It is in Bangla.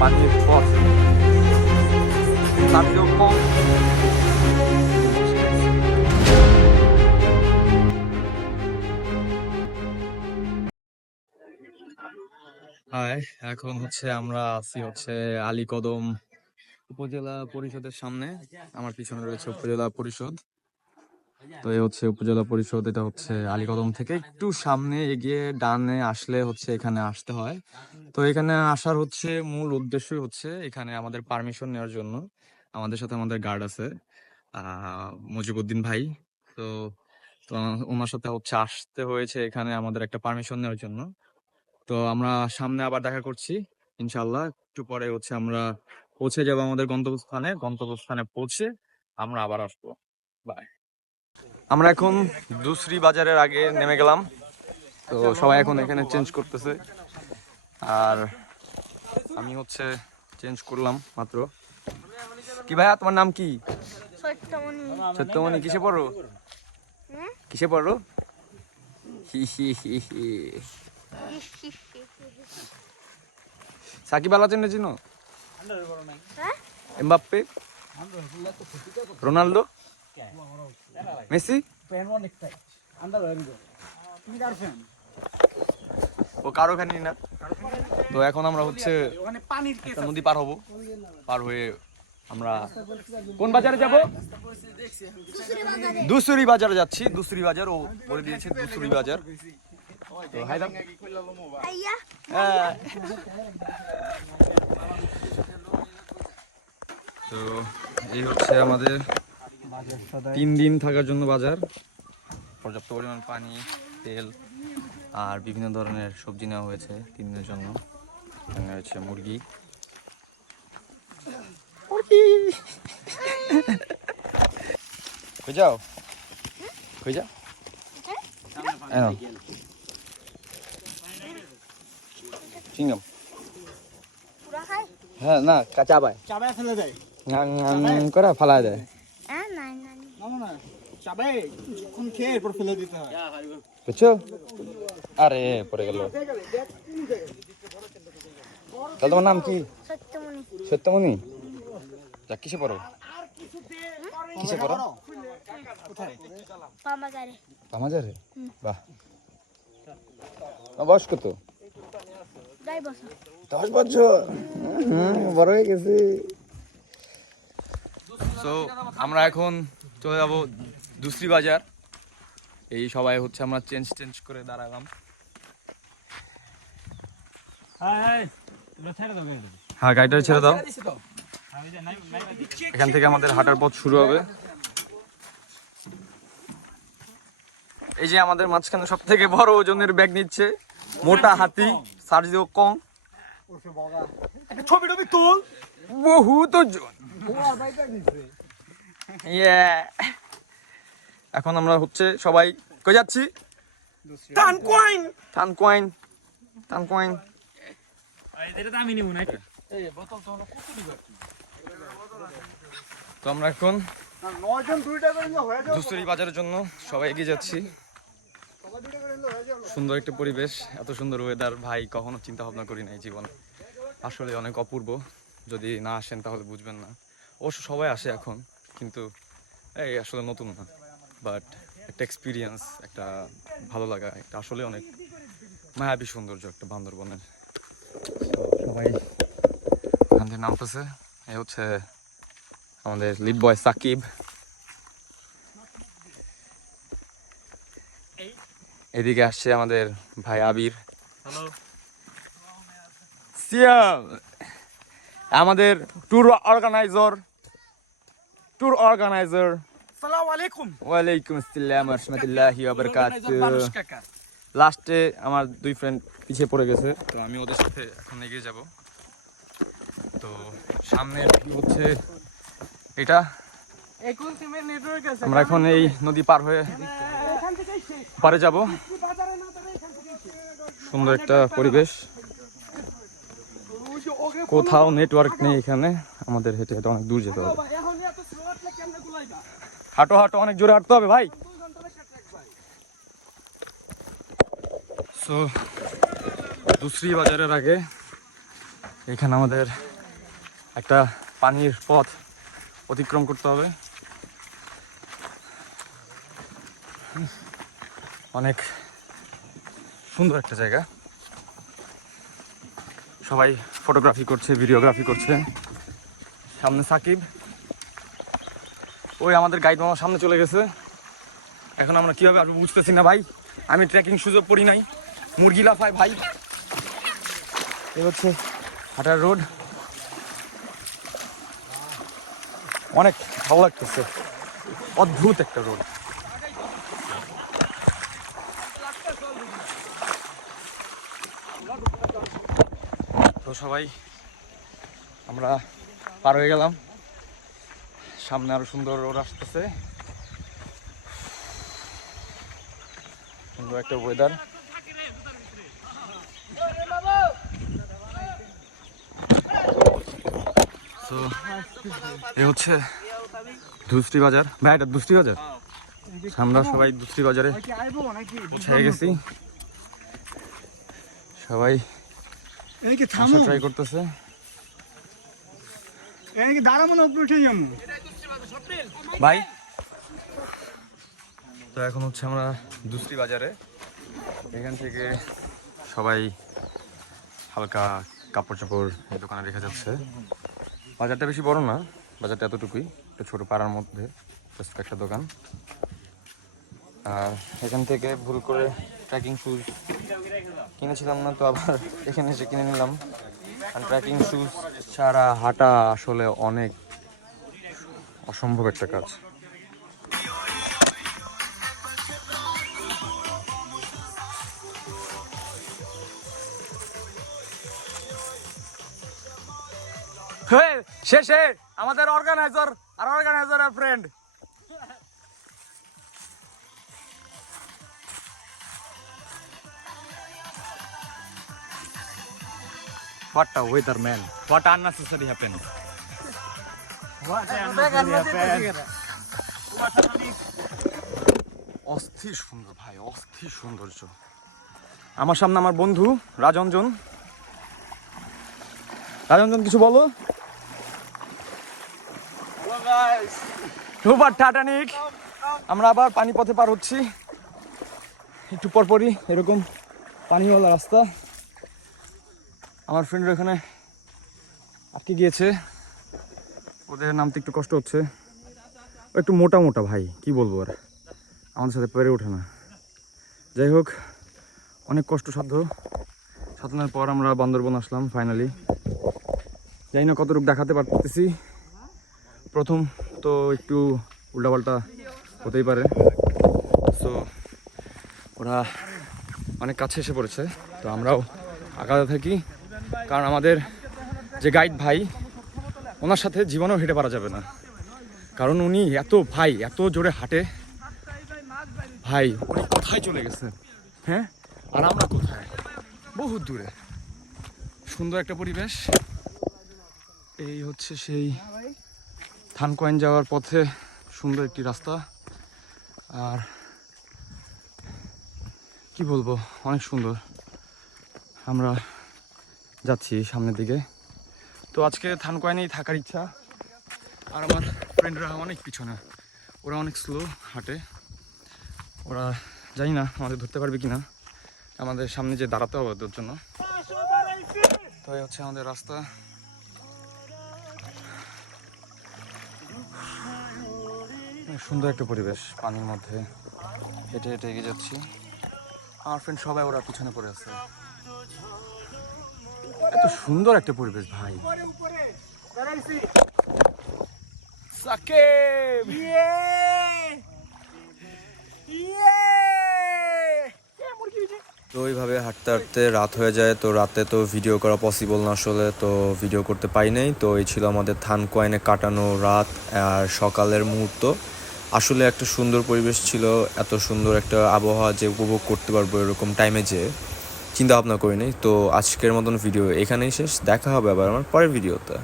পানির পথ তাতেও কম। হাই, এখন হচ্ছে আমরা আছি হচ্ছে আলীকদম উপজেলা পরিষদের সামনে। আমার পিছনে রয়েছে উপজেলা পরিষদ। তো এই হচ্ছে উপজেলা পরিষদ। এটা হচ্ছে আলীকদম থেকে একটু সামনে এগিয়ে ডানে আসলে হচ্ছে এখানে আসতে হয়। তো এখানে আসার হচ্ছে মূল উদ্দেশ্যই হচ্ছে এখানে আমাদের পারমিশন নেওয়ার জন্য। আমাদের সাথে আমাদের গার্ড আছে মুজিবউদ্দিন ভাই। তো তো ওনার সাথে হচ্ছে আসতে হয়েছে এখানে আমাদের একটা পারমিশন নেওয়ার জন্য। তো আমরা সামনে আবার দেখা করছি ইনশাল্লাহ। একটু পরে হচ্ছে আমরা পৌঁছে যাবো আমাদের গন্তব্যস্থানে পৌঁছে আমরা আবার আসবো। বাই। আমরা এখন দুসরি বাজারের আগে নেমে গেলাম। তো সবাই এখন এখানে চেঞ্জ করতেছে, আর আমি হচ্ছে চেঞ্জ করলাম মাত্র। কি ভাইয়া, তোমার নাম কি? সত্যমণি। কিসে পড়ো? কিসে পড়ো? সাকিব আল হাসান চিনো? Mbappe, Ronaldo, Messi. ও কারো খানি না। তো এখন আমরা হচ্ছে একটা নদী পার হব। পার হয়ে আমরা কোন বাজারে যাব? দুসুরি বাজারে যাচ্ছি। দুসুরি বাজার ও বলে দিয়েছে, দুসুরি বাজার। তো তো এই হচ্ছে আমাদের 3 দিন থাকার জন্য বাজার। পর্যাপ্ত পরিমাণ পানি, তেল আর বিভিন্ন ধরনের সবজি নেওয়া হয়েছে 3 দিনের জন্য। এখানে হচ্ছে মুরগি। কই যাও? কই যাও? চিংগাম। হ্যাঁ, না চাবায় ফেলে দেয়, করে ফালা দেয়। বুঝছো? আরে পড়ে গেল। তাহলে তোমার নাম কি? সত্যমণি। যা, কিসে পড়ো? কিসে পড়ো? পামাজারে। বাহ। বয়স কত? 10 বছর। বড় হয়ে গেছে। তো আমরা এখন চলে যাবো দুসরি বাজার। এই সবাই হচ্ছে আমরা চেঞ্জ করে দাঁড়ালাম। হ্যাঁ, গাড়িটা ছেড়ে দাও। এখান থেকে আমাদের হাঁটার পথ শুরু হবে। এই যে আমাদের মাঝখানে সব থেকে বড় ওজনের ব্যাগ নিচ্ছে মোটা হাতি সার্জিও কং। ছবি টবি তোল, বহুত ওজন। এখন আমরা হচ্ছে সবাই কই যাচ্ছি? থানকোয়াইন। তো আমরা এখন দুসরি বাজারের জন্য সবাই এগিয়ে যাচ্ছি। সুন্দর একটা পরিবেশ, এত সুন্দর ওয়েদার ভাই কখনো চিন্তা ভাবনা করি নাই জীবন। আসলে অনেক অপূর্ব। যদি না আসেন তাহলে বুঝবেন না। অবশ্য সবাই আসে এখন, কিন্তু এই আসলে নতুন না, বাট একটা এক্সপিরিয়েন্স, একটা ভালো লাগা, একটা আসলে অনেক মায়াবী সৌন্দর্য একটা বান্দরবনের। সবাই এখান থেকে নামতেছে। এই হচ্ছে আমাদের লিড বয় সাকিব। এদিকে আসছে আমাদের ভাই আবির। সিয়াম আমাদের ট্যুর অর্গানাইজার। আসসালামু আলাইকুম। ওয়ালাইকুম আসসালাম ওয়া রাহমাতুল্লাহি ওয়া বারাকাতুহু। লাস্টে আমার 2 ফ্রেন্ড পিছিয়ে পড়ে গেছে, তো আমি ওদের সাথে এখন এগিয়ে যাব। তো সামনে হচ্ছে এটা। আমরা এখন এই নদী পার হয়ে পারে যাব। সুন্দর একটা পরিবেশ, কোথাও নেটওয়ার্ক নেই এখানে। আমাদের হেঁটে হেঁটে অনেক দূর যেতে হবে। হাঁটো অনেক জোরে হাঁটতে হবে ভাই। সো দুসরি বাজারের আগে এখানে আমাদের একটা পানির পথ অতিক্রম করতে হবে। অনেক সুন্দর একটা জায়গা, সবাই ফটোগ্রাফি করছে, ভিডিওগ্রাফি করছে। সামনে সাকিব, ওই আমাদের গাইড মামা সামনে চলে গেছে। এখন আমরা কীভাবে আসবো বুঝতেছি না ভাই, আমি ট্রেকিং সুযোগ পড়ি নাই, মুরগি লাফায় ভাই। এই হচ্ছে হাটার রোড, অনেক ভালো লাগতেছে, অদ্ভুত একটা রোড। তো সবাই আমরা পার হয়ে গেলাম, সামনে আরো সুন্দর রোড আসতেছে, সুন্দর একটা ওয়েদার। তো এই হচ্ছে দুস্তি বাজার ভাই, এটা দুস্তি বাজার। আমরা সবাই দুস্তি বাজারে পৌঁছে গেছি, সবাই ট্রাই করতেছে। ভাই তো এখন হচ্ছে আমরা দুস্তি বাজারে, এখান থেকে সবাই হালকা কাপড় চাপড় এই দোকানে রেখে যাচ্ছে। বাজারটা বেশি বড় না, বাজারটা এতটুকুই, একটা ছোট পাড়ার মধ্যে জাস্ট একটা দোকান। আর এখান থেকে ভুল করে ট্রেকিং শুজ কিনেছিলাম না, তো আবার এখানে এসে কিনে নিলাম। আর ট্রেকিং শুজ ছাড়া হাঁটা আসলে অনেক অসম্ভব একটা কাজ। শেষে আমাদের organiser friend What a weather, man. What unnecessary happened. অস্থির সুন্দর ভাই, অস্থির সৌন্দর্য। আমার সামনে আমার বন্ধু রাজঞ্জন। রাজঞ্জন কিছু বলো। সুপার টাটানিক। আমরা আবার পানি পথে পার হচ্ছি, একটু পরপরই এরকম পানিওয়ালা রাস্তা। আমার ফ্রেন্ডরা এখানে আটকে গিয়েছে, ওদের নামতে একটু কষ্ট হচ্ছে। ও একটু মোটা মোটা ভাই, কি বলবো, আর আমাদের সাথে পেরে ওঠে না। যাই হোক, অনেক কষ্টসাধ্য সাধনার পর আমরা বান্দরবন আসলাম ফাইনালি। জানি না কতটুকু দেখাতে পারতেছি, প্রথম তো একটু উল্টাপাল্টা হতেই পারে। সো ওরা অনেক কাছে এসে পড়েছে, তো আমরাও আগাতে থাকি, কারণ আমাদের যে গাইড ভাই, ওনার সাথে জীবনেও হেঁটে পারা যাবে না, কারণ উনি এত জোরে হাঁটে ভাই। উনি কোথায় চলে গেছে, হ্যাঁ, আর আমরা কোথায়, বহুত দূরে। সুন্দর একটা পরিবেশ। এই হচ্ছে সেই থানকোয়াইন যাওয়ার পথে সুন্দর একটি রাস্তা, আর কি বলবো, অনেক সুন্দর। আমরা যাচ্ছি সামনের দিকে। তো আজকে থানকোয়াইনেই থাকার ইচ্ছা। আর আমার ফ্রেন্ডরা অনেক পিছনে, ওরা অনেক স্লো হাঁটে, ওরা জানি না আমাদের ধরতে পারবে কিনা, আমাদের সামনে যে দাঁড়াতে হবে ওদের জন্য। তো এই হচ্ছে আমাদের রাস্তা। সুন্দর একটা পরিবেশ, পানির মধ্যে হেঁটে হেঁটে এগিয়ে যাচ্ছি। আমার ফ্রেন্ড সবাই ওরা পিছনে পড়ে আছে। এত সুন্দর একটা পরিবেশ ভাই। সাকিব তো ওইভাবে হাঁটতে হাঁটতে রাত হয়ে যায়। তো রাতে তো ভিডিও করা পসিবল না আসলে, তো ভিডিও করতে পাই নাই। তো এই ছিল আমাদের থানকোয়াইনে কাটানো রাত আর সকালের মুহূর্ত। আসলে একটা সুন্দর পরিবেশ ছিল, এত সুন্দর একটা আবহাওয়া যে উপভোগ করতে পারবো এরকম টাইমে যে চিন্তা ভাবনা করিনি। তো আজকের মতন ভিডিও এখানেই শেষ, দেখা হবে আবার আমার পরের ভিডিওতে।